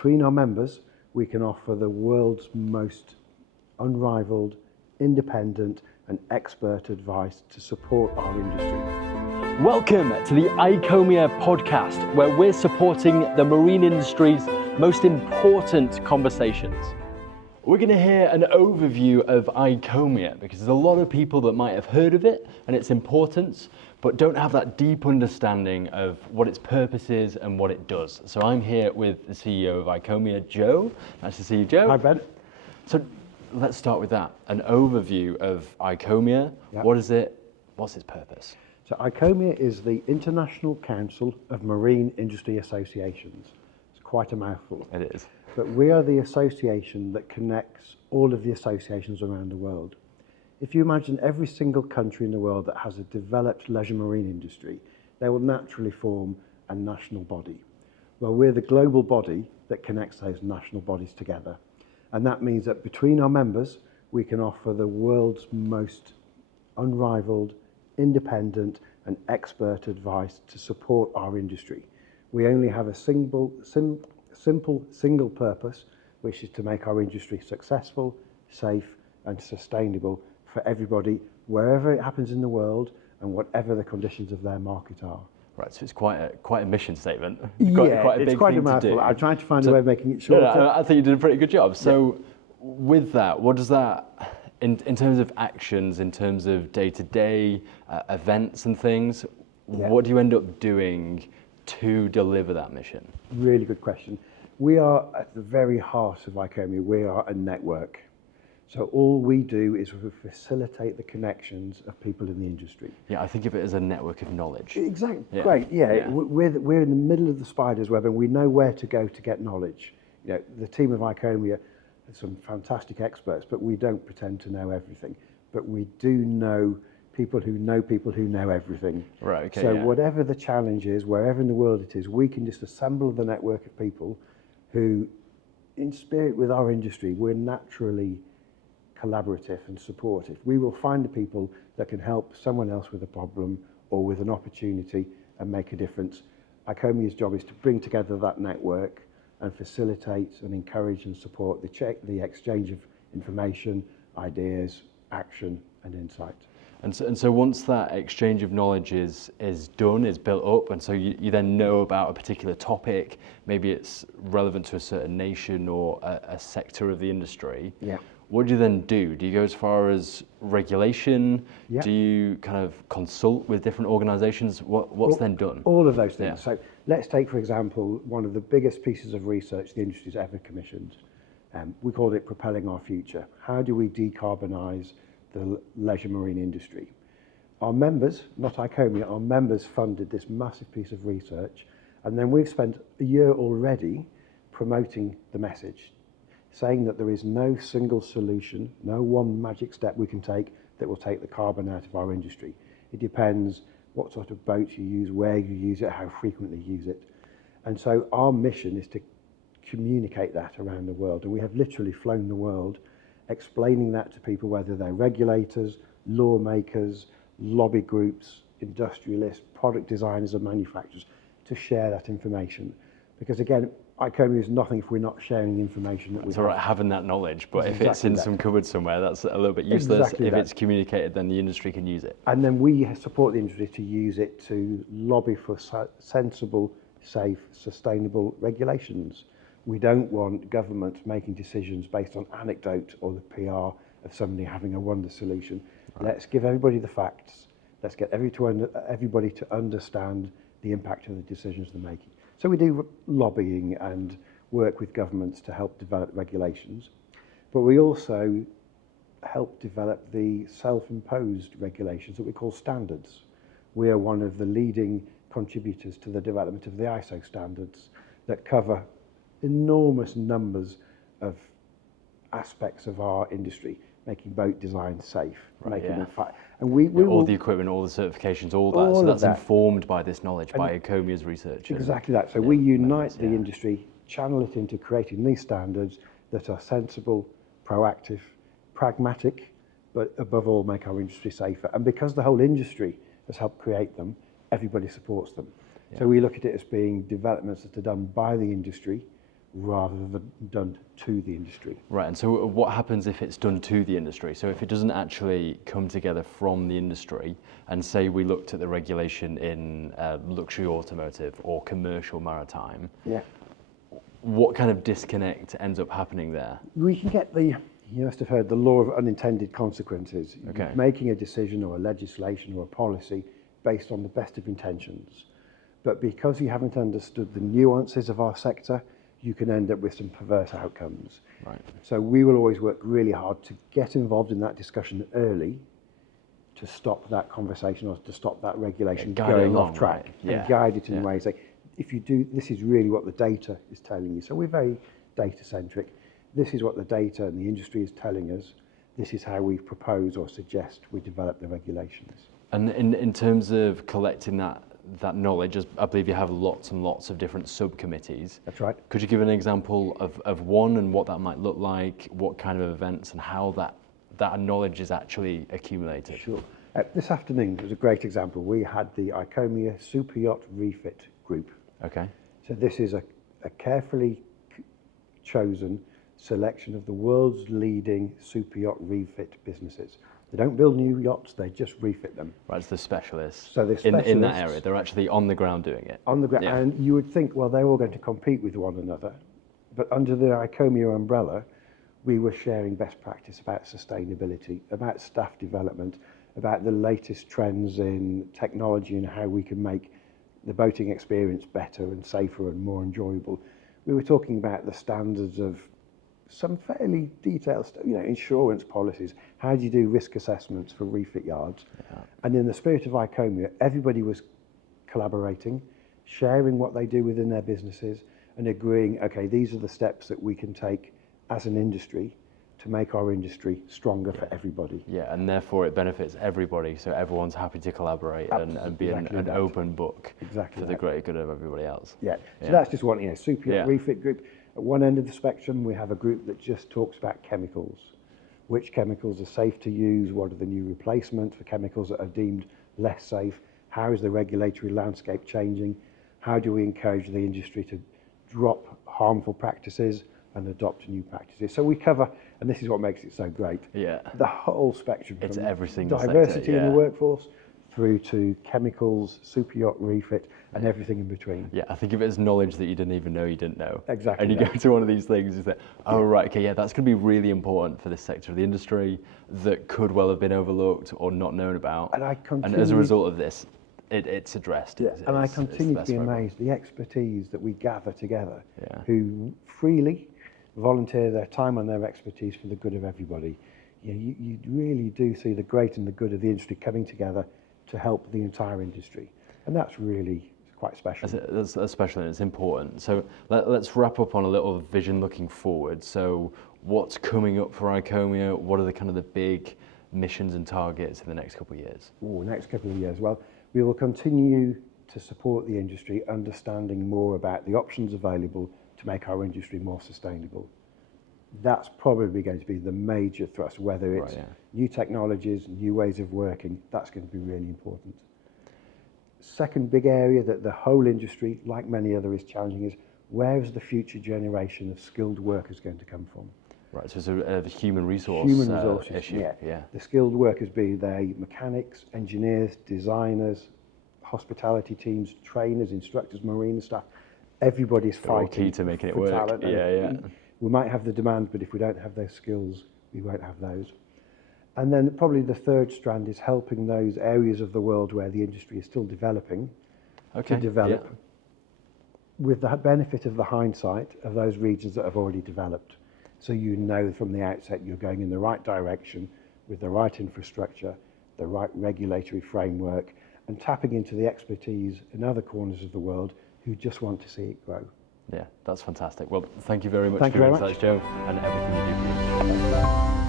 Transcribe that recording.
between our members, we can offer the world's most unrivaled, independent and expert advice to support our industry. Welcome to the ICOMIA podcast, where we're supporting the marine industry's most important conversations. We're going to hear an overview of ICOMIA because there's a lot of people that might have heard of it and its importance, but don't have that deep understanding of what its purpose is and what it does. So I'm here with the CEO of ICOMIA, Joe. Nice to see you, Joe. Hi, Ben. So let's start with that. An overview of ICOMIA. Yep. What is it? What's its purpose? So ICOMIA is the International Council of Marine Industry Associations. It's quite a mouthful. It is. But we are the association that connects all of the associations around the world. If you imagine every single country in the world that has a developed leisure marine industry, they will naturally form a national body. Well, we're the global body that connects those national bodies together. And that means that between our members, we can offer the world's most unrivaled, independent and expert advice to support our industry. We only have a simple single purpose, which is to make our industry successful, safe and sustainable for everybody, wherever it happens in the world and whatever the conditions of their market are. Right, so it's quite a mission statement. It's Big quite a thing mouthful. to do. I'm trying to find a way of making it shorter. No, I think you did a pretty good job. So with that, what does that, in terms of actions, in terms of day-to-day events and things, what do you end up doing to deliver that mission? Really good question. We are at the very heart of ICOMIA. We are a network. So all we do is we facilitate the connections of people in the industry. Yeah, I think of it as a network of knowledge. Exactly. Yeah. Great. Yeah. Yeah. We're in the middle of the spider's web and we know where to go to get knowledge. You know, the team of ICOMIA are some fantastic experts, but we don't pretend to know everything. But we do know people who know everything. Right, okay. So whatever the challenge is, wherever in the world it is, we can just assemble the network of people who, in spirit with our industry, we're naturally collaborative and supportive. We will find the people that can help someone else with a problem or with an opportunity and make a difference. ICOMIA's job is to bring together that network and facilitate and encourage and support the exchange of information, ideas, action and insight. And so once that exchange of knowledge is done, is built up, and so you then know about a particular topic, maybe it's relevant to a certain nation or a sector of the industry. Yeah. What do you then do? Do you go as far as regulation? Yeah. Do you kind of consult with different organisations? What's then done? All of those things. Yeah. So let's take, for example, one of the biggest pieces of research the industry's ever commissioned. We called it Propelling Our Future. How do we decarbonise the leisure marine industry? Our members, not ICOMIA, our members funded this massive piece of research, and then we've spent a year already promoting the message, saying that there is no single solution, no one magic step we can take that will take the carbon out of our industry. It depends what sort of boat you use, where you use it, how frequently you use it. And so our mission is to communicate that around the world, and we have literally flown the world explaining that to people, whether they're regulators, lawmakers, lobby groups, industrialists, product designers and manufacturers, to share that information. Because again, ICOMIA is nothing if we're not sharing the information that we have. It's all right having that knowledge, but if it's in some cupboard somewhere, that's a little bit useless. Exactly if that. it's communicated, then the industry can use it. And then we support the industry to use it to lobby for sensible, safe, sustainable regulations. We don't want government making decisions based on anecdote or the PR of somebody having a wonder solution. Right. Let's give everybody the facts. Let's get everybody to understand the impact of the decisions they're making. So we do lobbying and work with governments to help develop regulations, but we also help develop the self-imposed regulations that we call standards. We are one of the leading contributors to the development of the ISO standards that cover enormous numbers of aspects of our industry, making boat design safe, making them fast. And we all the equipment, all the certifications, all that. So that's informed by this knowledge, by ICOMIA's research. Exactly that. So we unite the industry, channel it into creating these standards that are sensible, proactive, pragmatic, but above all make our industry safer. And because the whole industry has helped create them, everybody supports them. So we look at it as being developments that are done by the industry rather than done to the industry. Right, and so what happens if it's done to the industry? So if it doesn't actually come together from the industry, and say we looked at the regulation in luxury automotive or commercial maritime, Yeah. what kind of disconnect ends up happening there? We can get you must have heard the law of unintended consequences. Okay. You're making a decision or a legislation or a policy based on the best of intentions. But because you haven't understood the nuances of our sector, you can end up with some perverse outcomes. Right. So we will always work really hard to get involved in that discussion early, to stop that conversation or to stop that regulation going off track, and guide it in a way, say, if you do, this is really what the data is telling you. So we're very data centric. This is what the data and the industry is telling us. This is how we propose or suggest we develop the regulations. And in terms of collecting that knowledge, as I believe you have lots and lots of different subcommittees. That's right. Could you give an example of one and what that might look like, what kind of events and how that knowledge is actually accumulated? Sure. This afternoon was a great example. We had the ICOMIA Super Yacht Refit group. Okay. So this is a carefully chosen selection of the world's leading super yacht refit businesses. They don't build new yachts, they just refit them. Right, it's the specialists. So they're specialists in that area, they're actually on the ground doing it. On the ground, Yeah. and you would think, well, they're all going to compete with one another. But under the ICOMIA umbrella, we were sharing best practice about sustainability, about staff development, about the latest trends in technology and how we can make the boating experience better and safer and more enjoyable. We were talking about the standards of some fairly detailed, insurance policies. How do you do risk assessments for refit yards? Yeah. And in the spirit of ICOMIA, everybody was collaborating, sharing what they do within their businesses and agreeing, okay, these are the steps that we can take as an industry to make our industry stronger for everybody. Yeah, and therefore it benefits everybody, so everyone's happy to collaborate and be an open book for the greater good of everybody else. Yeah, so that's just one, super yacht refit group. At one end of the spectrum, we have a group that just talks about chemicals. Which chemicals are safe to use? What are the new replacements for chemicals that are deemed less safe? How is the regulatory landscape changing? How do we encourage the industry to drop harmful practices and adopt new practices? So we cover, and this is what makes it so great, the whole spectrum. It's from every single diversity sector, in the workforce through to chemicals, super yacht refit, and everything in between. Yeah, I think of it as knowledge that you didn't even know you didn't know. Exactly. And you go to one of these things, you say, oh, right, okay, yeah, that's going to be really important for this sector of the industry that could well have been overlooked or not known about. And as a result of this, it's addressed. Yeah. And I continue to be amazed the expertise that we gather together, who freely volunteer their time and their expertise for the good of everybody. You really do see the great and the good of the industry coming together to help the entire industry. And that's really quite special. That's special and it's important. So let's wrap up on a little vision looking forward. So what's coming up for ICOMIA? What are the big missions and targets in the next couple of years? Next couple of years. Well, we will continue to support the industry, understanding more about the options available to make our industry more sustainable. That's probably going to be the major thrust, whether it's new technologies, new ways of working, that's going to be really important. Second big area that the whole industry, like many others, is challenging is where is the future generation of skilled workers going to come from? Right, so it's a human resource issue. Yeah. The skilled workers, be they mechanics, engineers, designers, hospitality teams, trainers, instructors, marine staff, everybody's fighting. All key to making it work. Talent. We might have the demand, but if we don't have those skills, we won't have those. And then probably the third strand is helping those areas of the world where the industry is still developing to develop with the benefit of the hindsight of those regions that have already developed. So you know from the outset you're going in the right direction with the right infrastructure, the right regulatory framework, and tapping into the expertise in other corners of the world who just want to see it grow. Yeah, that's fantastic. Well, thank you very much for your insights, Joe, and everything you do for the industry.